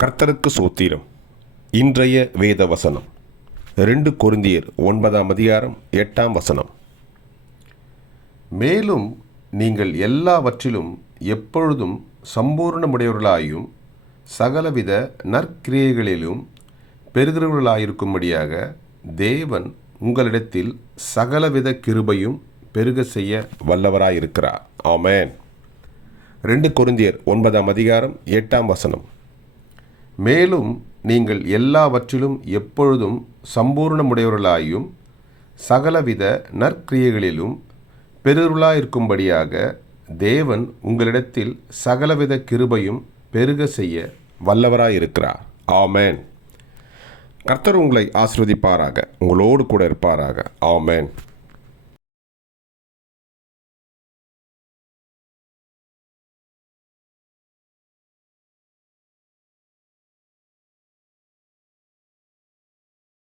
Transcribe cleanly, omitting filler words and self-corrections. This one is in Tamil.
கர்த்தருக்கு சோத்திரம். இன்றைய வேத வசனம் 2 கொரிந்தியர் 9ஆம் அதிகாரம் 8ஆம் வசனம். மேலும் நீங்கள் எல்லாவற்றிலும் எப்பொழுதும் சம்பூர்ணமுடையவர்களாயும் சகலவித நற்கிரியைகளிலும் பெருகிறவர்களாயிருக்கும்படியாக தேவன் உங்களிடத்தில் சகலவித கிருபையும் பெருக செய்ய வல்லவராயிருக்கிறார். ஆமென். 2 கொரிந்தியர் 9ஆம் அதிகாரம் 8ஆம் வசனம். மேலும் நீங்கள் எல்லாவற்றிலும் எப்பொழுதும் சம்பூர்ணமுடையவர்களாயும் சகலவித நற்கிரியைகளிலும் பெருகிறவர்களாயிருக்கும்படியாக தேவன் உங்களிடத்தில் சகலவித கிருபையும் பெருக செய்ய வல்லவராயிருக்கிறார். ஆமென். கர்த்தர் உங்களை ஆசீர்வதிப்பாராக, உங்களோடு கூட இருப்பாராக. ஆமென்.